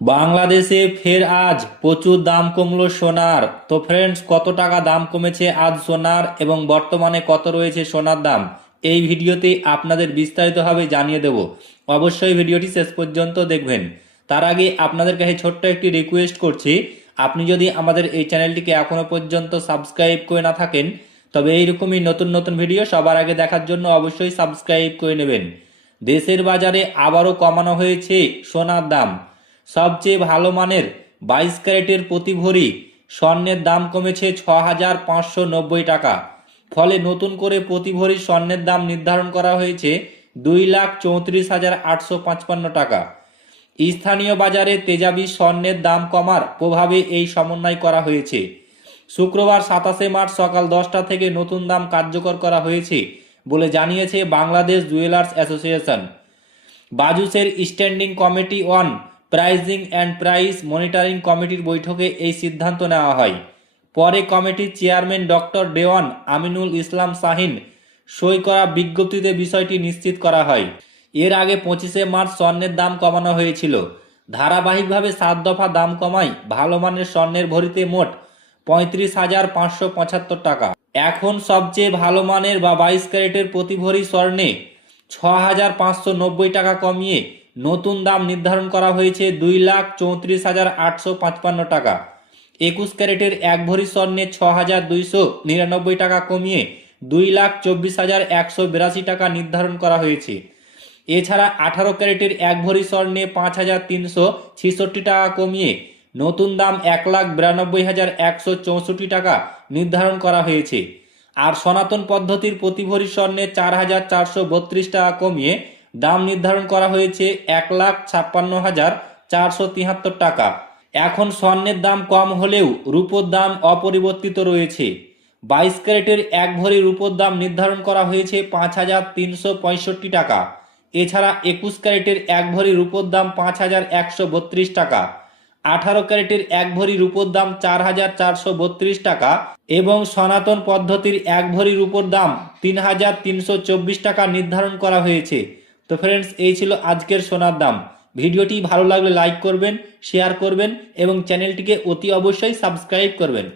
বাংলাদেশে ফের আজ প্রচুর দাম কমলো সোনার। তো ফ্রেন্ডস, কত টাকা দাম কমেছে আজ সোনার এবং বর্তমানে কত রয়েছে সোনার দাম, এই ভিডিওতে আপনাদের বিস্তারিতভাবে জানিয়ে দেব। অবশ্যই ভিডিওটি শেষ পর্যন্ত দেখবেন। তার আগে আপনাদের কাছে ছোট্ট একটি রিকোয়েস্ট করছি, আপনি যদি আমাদের এই চ্যানেলটিকে এখনো পর্যন্ত সাবস্ক্রাইব করে না থাকেন, তবে এইরকমই নতুন নতুন ভিডিও সবার আগে দেখার জন্য অবশ্যই সাবস্ক্রাইব করে নেবেন। দেশের বাজারে আবারও কমানো হয়েছে সোনার দাম। সবচেয়ে ভালো মানের 22 ক্যারেটের প্রতি ভরি স্বর্ণের দাম কমেছে 6,590 টাকা। ফলে নতুন করে প্রতি ভরি স্বর্ণের দাম নির্ধারণ করা হয়েছে 2,34,855 টাকা। স্থানীয় বাজারে তেজাবি স্বর্ণের দাম কমার প্রভাবে এই সমন্বয় করা হয়েছে। শুক্রবার 27 মার্চ সকাল 10টা থেকে নতুন দাম কার্যকর করা হয়েছে বলে জানিয়েছে বাংলাদেশ জুয়েলার্স অ্যাসোসিয়েশন। বাজুসের standing committee on pricing and price monitoring কমিটির বৈঠকে এই সিদ্ধান্ত নেওয়া হয়। পরে কমিটির চেয়ারম্যান ডক্টর দেওয়ান আমিনুল ইসলাম শাহিন সই করা বিজ্ঞপ্তিতে বিষয়টি নিশ্চিত করা হয়। এর আগে 25 মার্চ স্বর্ণের দাম কমানো হয়েছিল। ধারাবাহিকভাবে 7 দফা দাম কমায় ভালো মানের স্বর্ণের ভরিতে মোট 35,575 টাকা। এখন সবচেয়ে ভালো মানের বা 22 ক্যারেটের প্রতি ভরি স্বর্ণে 6,590 টাকা কমিয়ে নতুন দাম নির্ধারণ করা হয়েছে 2,34,855 টাকা। 21 ক্যারেটের এক ভরি স্বর্ণে 6,299 টাকা কমিয়ে 2,24,182 টাকা নির্ধারণ করা হয়েছে। এছাড়া 18 ক্যারেটের এক ভরি স্বর্ণে 5,366 টাকা কমিয়ে নতুন দাম 1,92,164 টাকা নির্ধারণ করা হয়েছে। আর সনাতন পদ্ধতির প্রতি ভরি স্বর্ণে 4,432 টাকা কমিয়ে দাম নির্ধারণ করা হয়েছে 1,56,473 টাকা। এখন স্বর্ণের দাম কম হলেও রূপোর দাম অপরিবর্তিত রয়েছে। 22 ক্যারেটের এক ভরি রূপোর দাম নির্ধারণ করা হয়েছে 5,365 টাকা। এছাড়া 21 ক্যারেটের এক ভরি রূপোর দাম 5,132 টাকা। 18 ক্যারেটের এক ভরি রূপোর দাম 4,432 টাকা এবং সনাতন পদ্ধতির এক ভরি রূপোর দাম 3,324 টাকা নির্ধারণ করা হয়েছে। তো ফ্রেন্ডস, এই ছিল আজকের সোনার দাম। ভিডিওটি ভালো লাগলে লাইক করবেন, শেয়ার করবেন এবং চ্যানেলটিকে অতি অবশ্যই সাবস্ক্রাইব করবেন।